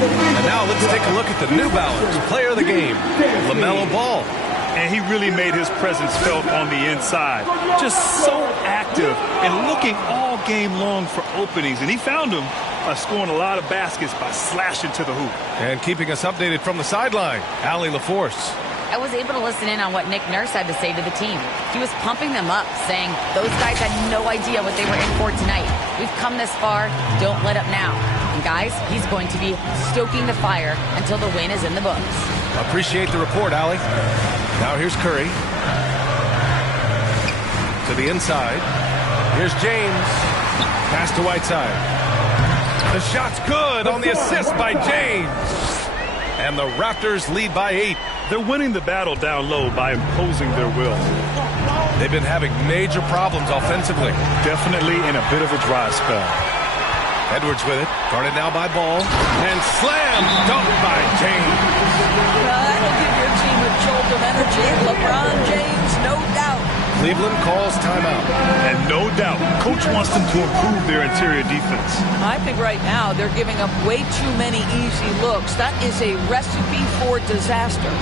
And now let's take a look at the New Balance player of the game, LaMelo Ball. And he really made his presence felt on the inside. Just so active and looking all game long for openings. And he found them by scoring a lot of baskets by slashing to the hoop. And keeping us updated from the sideline, Allie LaForce. I was able to listen in on what Nick Nurse had to say to the team. He was pumping them up, saying those guys had no idea what they were in for tonight. We've come this far, don't let up now. And guys, he's going to be stoking the fire until the win is in the books. Appreciate the report, Allie. Now here's Curry. To the inside. Here's James. Pass to Whiteside. The shot's good on the assist by James. And the Raptors lead by 8. They're winning the battle down low by imposing their will. They've been having major problems offensively. Definitely in a bit of a dry spell. Edwards with it. Guarded now by Ball. And slam dunked by James. That'll give your team a jolt of energy. LeBron James, no doubt. Cleveland calls timeout. And no doubt, coach wants them to improve their interior defense. I think right now they're giving up way too many easy looks. That is a recipe for disaster.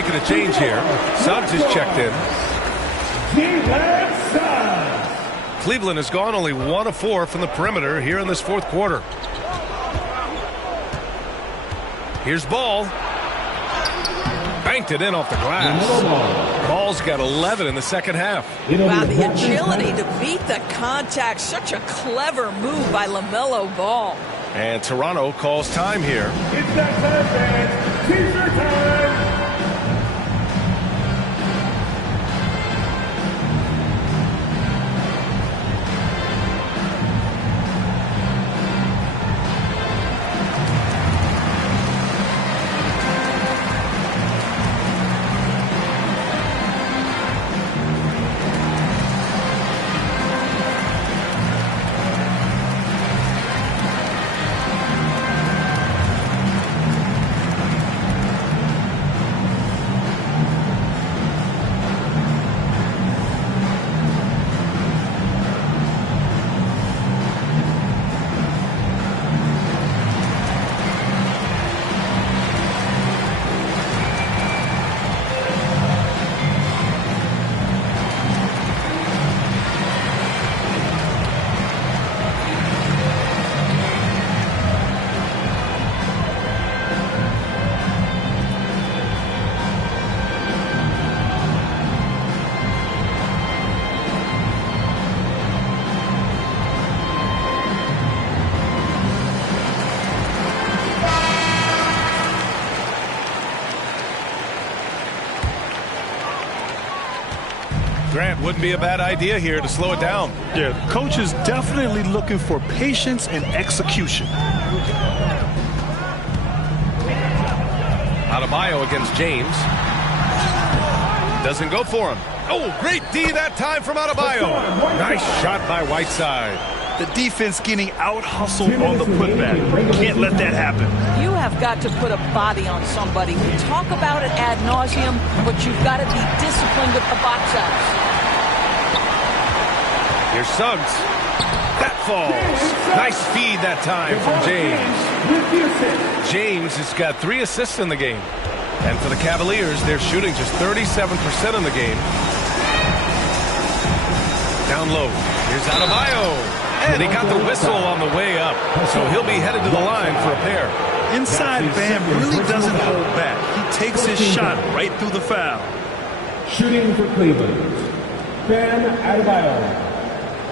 making a change here. Suggs is checked in. Cleveland has gone only 1 of 4 from the perimeter here in this fourth quarter. Here's Ball. Banked it in off the glass. Ball's got 11 in the second half. Wow, the agility to beat the contact. Such a clever move by LaMelo Ball. And Toronto calls time here. It's that time, fans. Teaser time. Grant, wouldn't be a bad idea here to slow it down. Yeah, the coach is definitely looking for patience and execution. Adebayo against James. Doesn't go for him. Oh, great D that time from Adebayo. Nice shot by Whiteside. The defense getting out-hustled on the putback. Can't let that happen. You have got to put a body on somebody. We talk about it ad nauseum, but you've got to be disciplined at the box outs. Here's Suggs. That falls. Nice feed that time from James. James has got 3 assists in the game. And for the Cavaliers, they're shooting just 37% in the game. Down low. Here's Adebayo. And he got the whistle on the way up. So he'll be headed to the line for a pair. Inside Bam really doesn't hold back. He takes his shot right through the foul. Shooting for Cleveland, Bam Adebayo,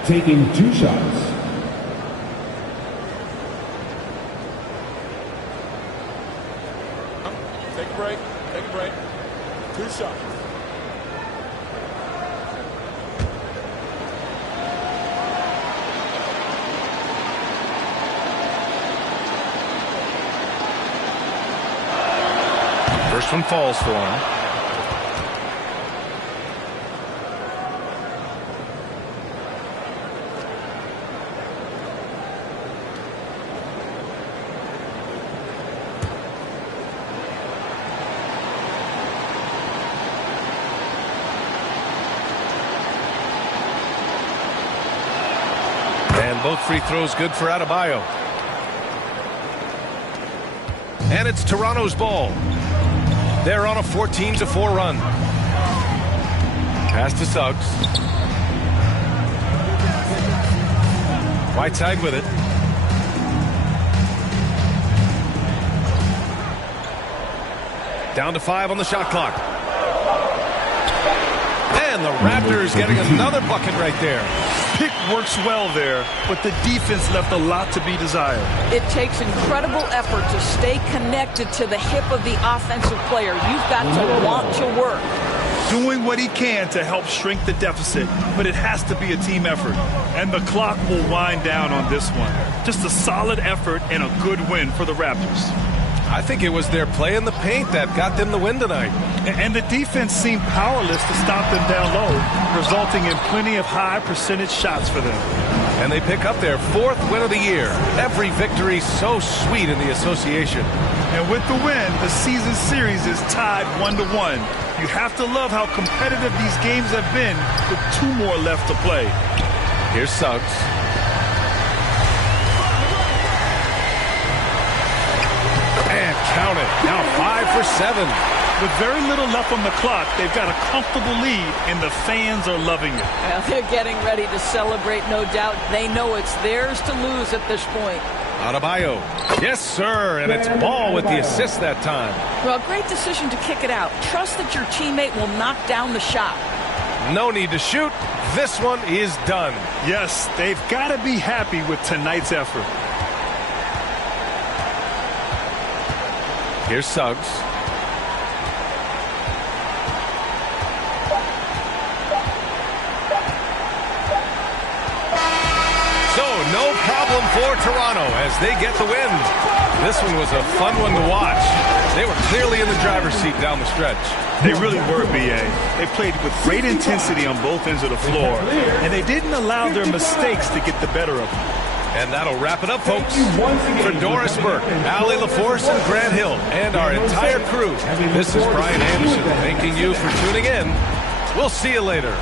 taking 2 shots. Take a break. Take a break. 2 shots. First one falls for him. And both free throws good for Adebayo. And it's Toronto's ball. They're on a 14-4 run. Pass to Suggs. Whiteside with it. Down to 5 on the shot clock. And the Raptors getting another bucket right there. Pick works well there, but the defense left a lot to be desired. It takes incredible effort to stay connected to the hip of the offensive player. You've got to want to work. Doing what he can to help shrink the deficit, but it has to be a team effort. And the clock will wind down on this one. Just a solid effort and a good win for the Raptors. I think it was their play in the paint that got them the win tonight. And the defense seemed powerless to stop them down low, resulting in plenty of high percentage shots for them. And they pick up their 4th win of the year. Every victory so sweet in the association. And with the win, the season series is tied 1-1. You have to love how competitive these games have been with 2 more left to play. Here's Suggs. And count it. Now 5 for 7. With very little left on the clock, they've got a comfortable lead, and the fans are loving it. Well, they're getting ready to celebrate, no doubt. They know it's theirs to lose at this point. Adebayo. Yes, sir, and it's Ball with the assist that time. Well, great decision to kick it out. Trust that your teammate will knock down the shot. No need to shoot. This one is done. Yes, they've got to be happy with tonight's effort. Here's Suggs. So, no problem for Toronto as they get the win. This one was a fun one to watch. They were clearly in the driver's seat down the stretch. They really were, B.A. They played with great intensity on both ends of the floor, and they didn't allow their mistakes to get the better of them. And that'll wrap it up, folks. For Doris Burke, Allie LaForce, and Grant Hill, and our entire crew, this is Brian Anderson thanking you for tuning in. We'll see you later.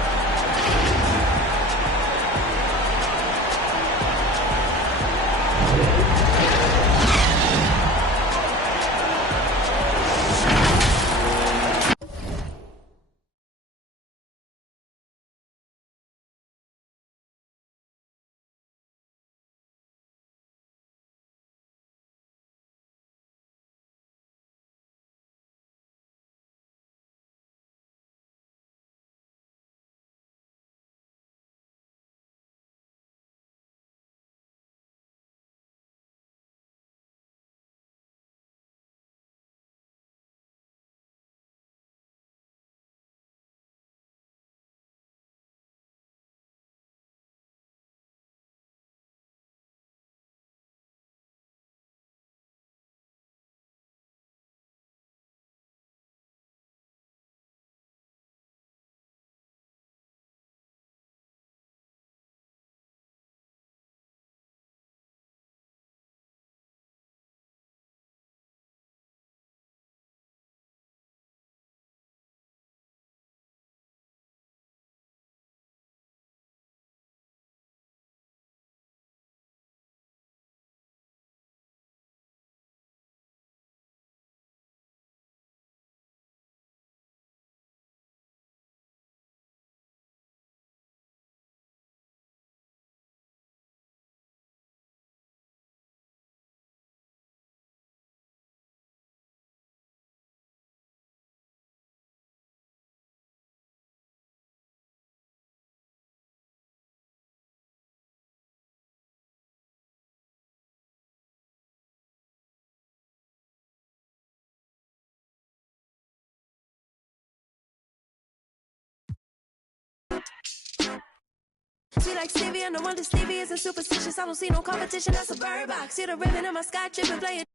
She like Stevie, and no wonder Stevie isn't superstitious. I don't see no competition, that's a bird box. See the ribbon in my sky tripping, playing.